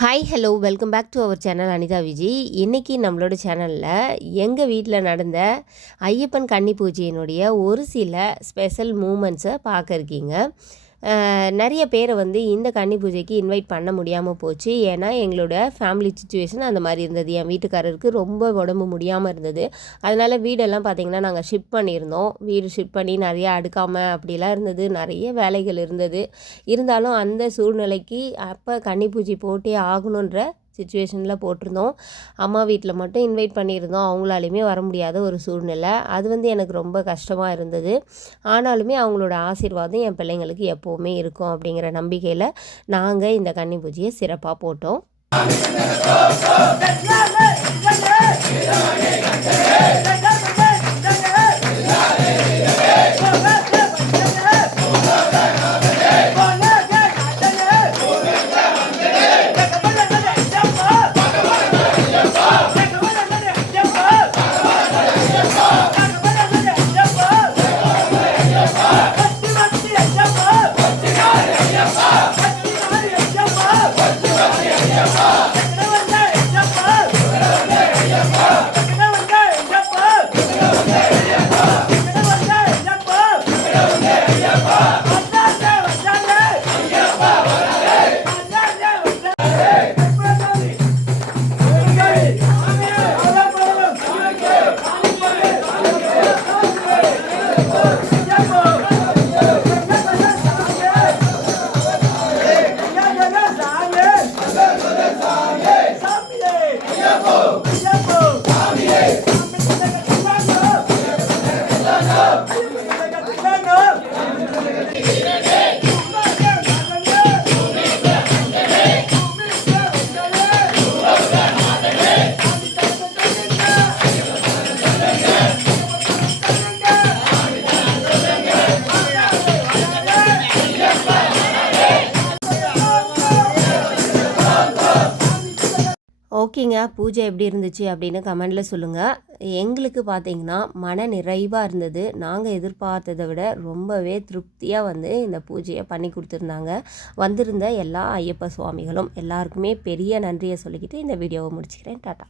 Hi hello welcome back to our channel Anita Vijay. இன்றைக்கி நம்மளோட சேனலில் எங்கள் வீட்டில் நடந்த ஐயப்பன் கன்னி பூஜையினுடைய ஒரு சில ஸ்பெஷல் மூமெண்ட்ஸை பார்க்க இருக்கீங்க. நிறைய பேரை வந்து இந்த கன்னி பூஜைக்கு இன்வைட் பண்ண முடியாமல் போச்சு. ஏன்னா எங்களோட ஃபேமிலி சுச்சுவேஷன் அந்த மாதிரி இருந்தது. என் வீட்டுக்காரருக்கு ரொம்ப உடம்பு முடியாமல் இருந்தது. அதனால் வீடெல்லாம் பார்த்திங்கன்னா நாங்கள் ஷிஃப்ட் பண்ணியிருந்தோம். வீடு ஷிஃப்ட் பண்ணி நிறைய அடுக்காமல் அப்படிலாம் இருந்தது. நிறைய வேலைகள் இருந்தது. இருந்தாலும் அந்த சூழ்நிலைக்கு அப்போ கன்னி பூஜை போட்டே ஆகணுன்ற சுச்சுவேஷனில் போட்டிருந்தோம். அம்மா வீட்டில் மட்டும் இன்வைட் பண்ணியிருந்தோம். அவங்களாலையுமே வர முடியாத ஒரு சூழ்நிலை. அது வந்து எனக்கு ரொம்ப கஷ்டமாக இருந்தது. ஆனாலுமே அவங்களோட ஆசீர்வாதம் என் பிள்ளைங்களுக்கு எப்போவுமே இருக்கும் அப்படிங்கிற நம்பிக்கையில் நாங்கள் இந்த கன்னி பூஜையை சிறப்பாக போட்டோம். ஓகேங்க, பூஜை எப்படி இருந்துச்சு அப்படின்னு கமெண்டில் சொல்லுங்கள். எங்களுக்கு பார்த்திங்கன்னா மன நிறைவாக இருந்தது. நாங்கள் எதிர்பார்த்ததை விட ரொம்பவே திருப்தியாக வந்து இந்த பூஜையை பண்ணி கொடுத்துருந்தாங்க. வந்திருந்த எல்லா ஐயப்ப சுவாமிகளும் எல்லாருக்குமே பெரிய நன்றியை சொல்லிக்கிட்டு இந்த வீடியோவை முடிச்சுக்கிறேன். டாட்டா.